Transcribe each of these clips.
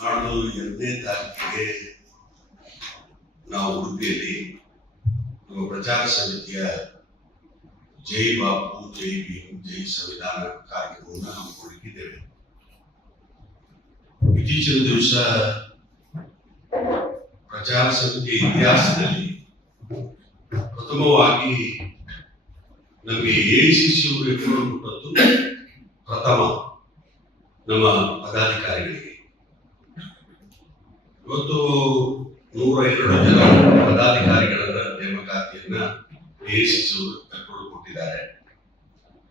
ನಾಡು 2ನೇ ತಾರೀಕಿಗೆ ನಾವು ಉಡುಪಿಯಲ್ಲಿ ನಮ್ಮ ಪ್ರಚಾರ ಸಮಿತಿಯ ಜೈ ಬಾಪು ಜೈ ಭೀಮ್ ಜೈ ಸಂವಿಧಾನ ಕಾರ್ಯಕ್ರಮವನ್ನು ಹಮ್ಮಿಕೊಂಡಿದ್ದೇವೆ. ಇತ್ತೀಚಿನ ದಿವಸ ಪ್ರಚಾರ ಸಮಿತಿಯ ಇತಿಹಾಸದಲ್ಲಿ ಪ್ರಥಮವಾಗಿ ನಮಗೆ ಎಐಸಿಸಿ ಅವರು ಹೆಸರು ಕೊಟ್ಟದ್ದು ಪ್ರಥಮ ನಮ್ಮ ಪದಾಧಿಕಾರಿಗಳಿಗೆ. ಇವತ್ತು 102 ಜನ ಪದಾಧಿಕಾರಿಗಳ ನೇಮಕಾತಿಯನ್ನ ಎಐಸಿಸಿ ಅವರು ಕೊಟ್ಟಿದ್ದಾರೆ.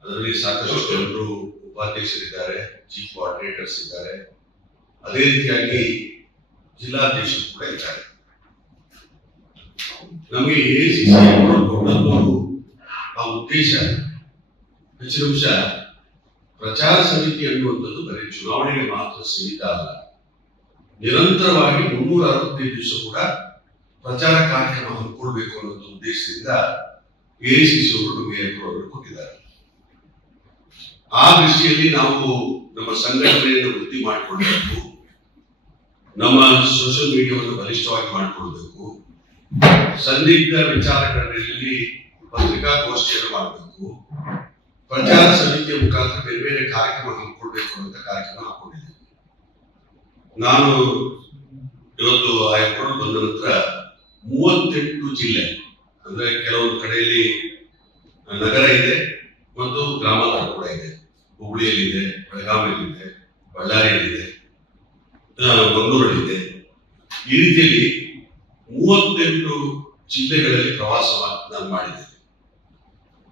ಅದರಲ್ಲಿ ಸಾಕಷ್ಟು ಜನರು ಉಪಾಧ್ಯಕ್ಷರಿದ್ದಾರೆ, ಚೀಫ್ ಕೋಆರ್ಡಿನೇಟರ್ಸ್ ಇದ್ದಾರೆ, ಅದೇ ರೀತಿಯಾಗಿ ಜಿಲ್ಲಾಧ್ಯಕ್ಷರು ಕೂಡ ಇದ್ದಾರೆ. ನಮಗೆ ಎಐಸಿಸಿ ಕೊಟ್ಟದ್ದು ಆ ಉದ್ದೇಶ ಹೆಚ್ಚಿನ ಅಂಶ ಪ್ರಚಾರ ಸಮಿತಿ ಅನ್ನುವಂಥದ್ದು ಬರೀ ಚುನಾವಣೆಗೆ ಮಾತ್ರ ಸೀಮಿತ ಅಲ್ಲ. ನಿರಂತರವಾಗಿ 365 ದಿವಸ ಕೂಡ ಪ್ರಚಾರ ಕಾರ್ಯಕ್ರಮ ಹಮ್ಮಿಕೊಳ್ಬೇಕು ಅನ್ನೋ ಉದ್ದೇಶದಿಂದ ಎಐಸಿಸಿ ಅವರು ನಮಗೆ ಕೊಟ್ಟಿದ್ದಾರೆ. ಆ ದೃಷ್ಟಿಯಲ್ಲಿ ನಾವು ನಮ್ಮ ಸಂಘಟನೆಯನ್ನು ವೃದ್ಧಿ ಮಾಡಿಕೊಳ್ಬೇಕು, ನಮ್ಮ ಸೋಷಿಯಲ್ ಮೀಡಿಯಾವನ್ನು ಬಲಿಷ್ಠವಾಗಿ ಮಾಡಿಕೊಳ್ಬೇಕು, ಸಂದಿಗ್ಧ ವಿಚಾರಗಳಲ್ಲಿ ಪತ್ರಿಕಾಗೋಷ್ಠಿಯನ್ನು ಮಾಡಬೇಕು, ಪ್ರಚಾರ ಸಮಿತಿಯ ಮುಖಾಂತರ ಬೇರೆ ಬೇರೆ ಕಾರ್ಯಕ್ರಮ ಹಮ್ಮಿಕೊಳ್ಬೇಕು ಅನ್ನೋ ಕಾರ್ಯಕ್ರಮ ಹಾಕೊಂಡಿದ್ದೇವೆ. ನಾನು ಇವತ್ತು ಆಯ್ಕೊಂಡು ಬಂದ ನಂತರ 38 ಜಿಲ್ಲೆ, ಅಂದ್ರೆ ಕೆಲವೊಂದು ಕಡೆಯಲ್ಲಿ ನಗರ ಇದೆ ಮತ್ತು ಗ್ರಾಮಾಂತರ ಕೂಡ ಇದೆ. ಹುಬ್ಬಳ್ಳಿಯಲ್ಲಿದೆ, ಬೆಳಗಾವಿಯಲ್ಲಿದೆ, ಬಳ್ಳಾರಿಯಲ್ಲಿದೆ, ಮಂಗಳೂರಲ್ಲಿದೆ. ಈ ರೀತಿಯಲ್ಲಿ 38 ಜಿಲ್ಲೆಗಳಲ್ಲಿ ಪ್ರವಾಸ ನಾನು ಮಾಡಿದ್ದೇನೆ.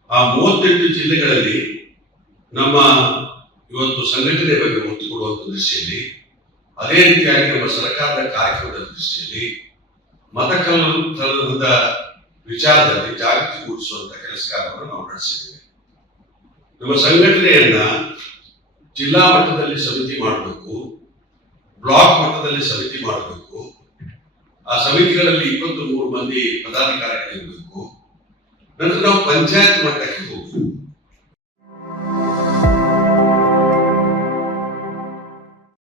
ಆ 38 ಜಿಲ್ಲೆಗಳಲ್ಲಿ ನಮ್ಮ ಇವತ್ತು ಸಂಘಟನೆ ಬಗ್ಗೆ ಒತ್ತು ಕೊಡುವಂತ ದೃಷ್ಟಿಯಲ್ಲಿ, ಅದೇ ರೀತಿಯಾಗಿ ನಮ್ಮ ಸರ್ಕಾರದ ಕಾರ್ಯಕ್ರಮದ ದೃಷ್ಟಿಯಲ್ಲಿ ಮತಕಲ್ಲದ ವಿಚಾರದಲ್ಲಿ ಜಾಗೃತಿ ಮೂಡಿಸುವಂತ ಕೆಲಸ ಕಾರ್ಯವನ್ನು ನಾವು ನಡೆಸಿದ್ದೇವೆ. ನಮ್ಮ ಸಂಘಟನೆಯನ್ನ ಜಿಲ್ಲಾ ಮಟ್ಟದಲ್ಲಿ ಸಮಿತಿ ಮಾಡಬೇಕು, ಬ್ಲಾಕ್ ಮಟ್ಟದಲ್ಲಿ ಸಮಿತಿ ಮಾಡಬೇಕು, ಆ ಸಮಿತಿಗಳಲ್ಲಿ 23 ಮಂದಿ ಪದಾಧಿಕಾರಿಗಳಿರಬೇಕು. ನಂತರ ನಾವು ಪಂಚಾಯತ್ ಮಟ್ಟಕ್ಕೆ